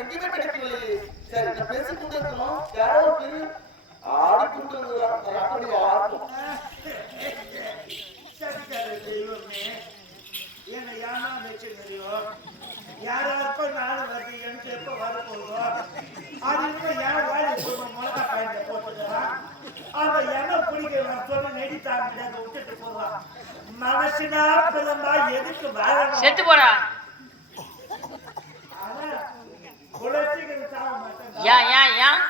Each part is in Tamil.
எங்கேயுமே கிடைக்கவில்லை. சரி நான் பேசிக் கொண்டு இருக்கணும், யாரோ ஒரு பெரிய ஆடிக்கொண்டு அப்படி ஆடும். தெய்வமே என்ன யானா வச்சு தெரியும், யாராருப்ப நாலு வருது எனக்கு எப்ப வரப்போதோ அது இன்னும் யார் வாழை மிளகா பாயிண்ட போட்டுக்கிறான். அந்த எண்ணெய் பிடிக்க சொல்லி நெடித்தாங்க விட்டுட்டு போடுறான். மனசுனா பிறந்தா எதுக்கு வாழணும்? செத்து போறா. ஆனா குலச்சிகள் சாக மாட்டேன். ஏன் ஏன் ஏன்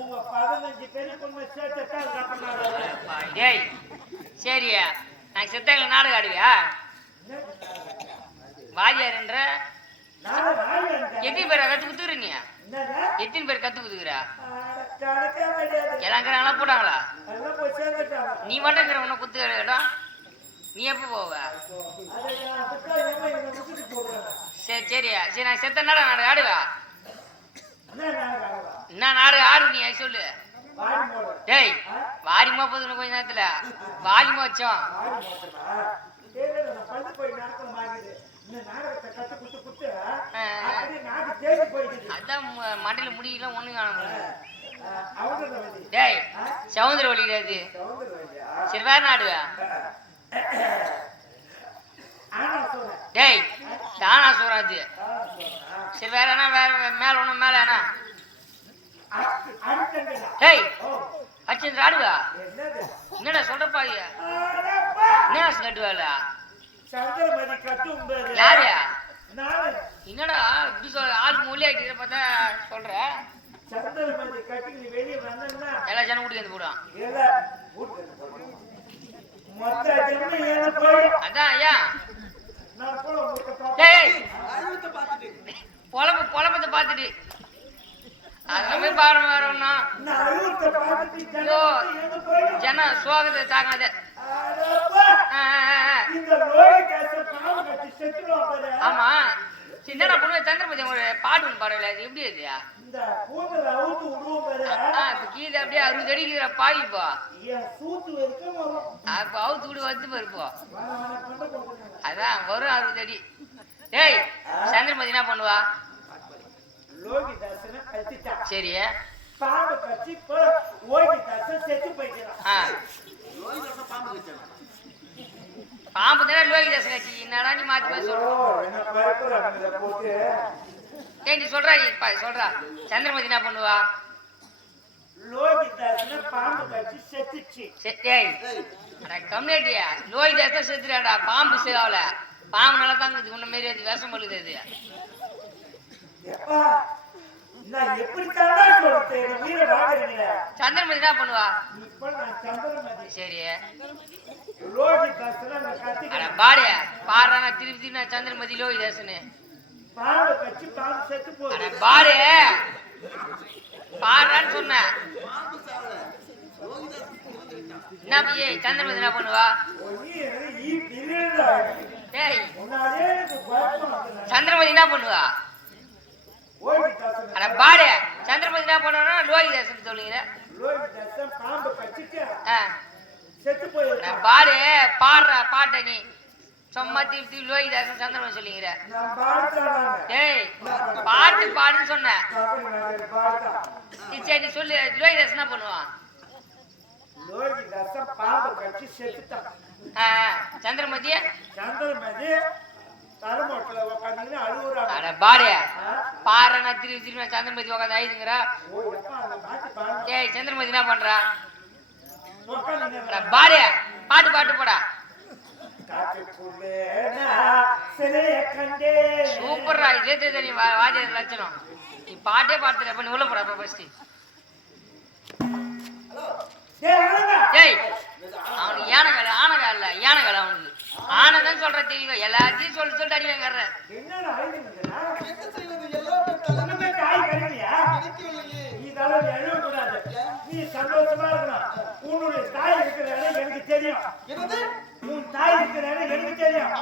உங்க 15 பெரிய பொண்ணு சேர்த்துட்டா. டேய் சரியா, நான் செத்தாங்கள நாடகம் ஆடுவியா? வாதியாருன்ற எத்தனை பேர் கத்து குத்துக்கிற நீ? எத்தனை பேர் கத்து குத்துக்கிறா? எல்லாங்கிறாங்களா போட்டாங்களா? நீ மட்டுங்கிற உன்னை குத்து இடம். நீ எப்ப போவ? சரி சரியா, சரி நான் செத்த நாடகம் ஆடுவா. என்ன நாடகம் ஆடு நீ சொல்லு. டேய் வாரிமா போதும் கொஞ்ச நேரத்துல வாரிமா வச்சோம். அதான் மண்டையில முடியல ஒண்ணு காண முடியாது. டேய் சவுந்தர வழி கிடையாது. சரி வேற நாடுவா. டேய் தானா சோறாது. சரி வேற என்ன? வேற மேல ஒண்ணும் மேல என்ன? டேய் அச்சன் ஆடுவா. என்னடா சொல்றப்பா? என்ன கட்டுவாள? யாரு? என்னடா இப்படி சொல்ற? ஆளுக்கு மொழி ஆகிட்டு பார்த்தா சொல்ற. எல்லா ஜனம் கூட்டி போடுவான். அதான் ஐயா பொழப்பத்தை பார்த்துட்டு அதெல்லாமே பாரம் வேற ஒண்ணா ஜன சோகத்தை தாங்காத. ஆமா சின்னடா பொண்ணு சந்திரபதி ஒரு பாட்டு ஒன்று பாடல, அது எப்படி அது? இப்ப கீழே அப்படியே 60 அடிக்கிற பாவிப்போ அப்ப அவுத்து விடு வந்து போயிருப்போம். அதான் வரும் 60 அடி. டேய் சந்திரமதி என்ன பண்ணுவா? சரி பாம்பு தானே லோகிதாசன் கட்சி. என்னடா நீ மாத்தி போய் சொல்ற? ஏன் நீ சொல்றா? சொல்றா சந்திரமதி என்ன பண்ணுவா? கம்யூனிட்டியா லோகிதாசன் செத்துறாடா. பாம்பு சேவல பாம்பு நல்லா தாங்க உன்ன மாரி அது விஷம் பழுது. சந்திரமதி என்ன பண்ணுவா? சரி பாடு பாடுறா. திருப்பி திருப்பி நான் சந்திரமதி லோகிதாசனு பாடு பாடுறான்னு சொன்னேன். என்ன சந்திரமதி என்ன பண்ணுவா? டேய் சந்திரமதி என்ன பண்ணுவா? பாடு சந்திரமதி என்ன பண்ணுவா? லோகிதாசன் சொல்லுங்க. பாடு பாடுற பாட்ட நீ சும்மா திருப்பி லோகிதாசன் சந்திரமதி சொல்லிக்கிற. டேய் பாட்டு பாடுன்னு சொன்ன. சரி நீ சொல்லு. லோகிதாசன் என்ன பண்ணுவான்? சந்திரமதி பாடு பாடுற. நான் திருப்பி திரும்பி சந்திரமதி உட்காந்து ஆயுதுங்கிறா. ஏய் சந்திரமதி என்ன பண்றா? பாடு பாட்டு பாட்டு போடா. சூப்பர்ரா. இதே நீ வாத்தியார் லட்சணம். நீ பாட்டே பாடுற. அப்ப நீ உள்ள போடா ஃபர்ஸ்ட். டேய் அவனுக்கு யானைகால ஆனகால இல்ல யானைகால. அவனுக்கு ஆனதான் சொல்ற தெளிவா. எல்லாத்தையும் சொல்லிட்டு அடிவாங்க. நீ சந்தோஷமா இருக்கணும். உன்னுடைய தாய் இருக்கிற இடம் எனக்கு தெரியும். உன் தாய் இருக்கிற இடம் எனக்கு தெரியும்.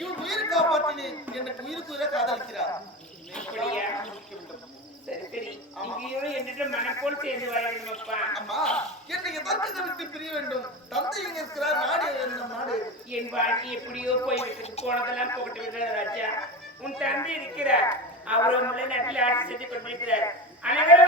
இவன் உயிரை காப்பாற்றினி எனக்கு உயிருக்கு உயிரை காதலிக்கிறார். அப்படியா? சரி சரி, இங்கேயும் என்னிட்ட மனப்போல் சேர்ந்து வரணுமப்பா. அம்மா, என்னை எதற்கு இதை விட்டு பிரிய வேண்டும்? தந்தை எங்க இருக்கிறார்? நாடு இந்த நாடு. என் வாழ்க்கை எப்படியோ போய்விட்டது, போனதெல்லாம் போட்டு விடுற ராஜா. உன் தந்தை இருக்கிறார், அவரும் முள்ள நாட்டில் ஆட்சி செய்து கொண்டிருக்கிறார். அனைவரும்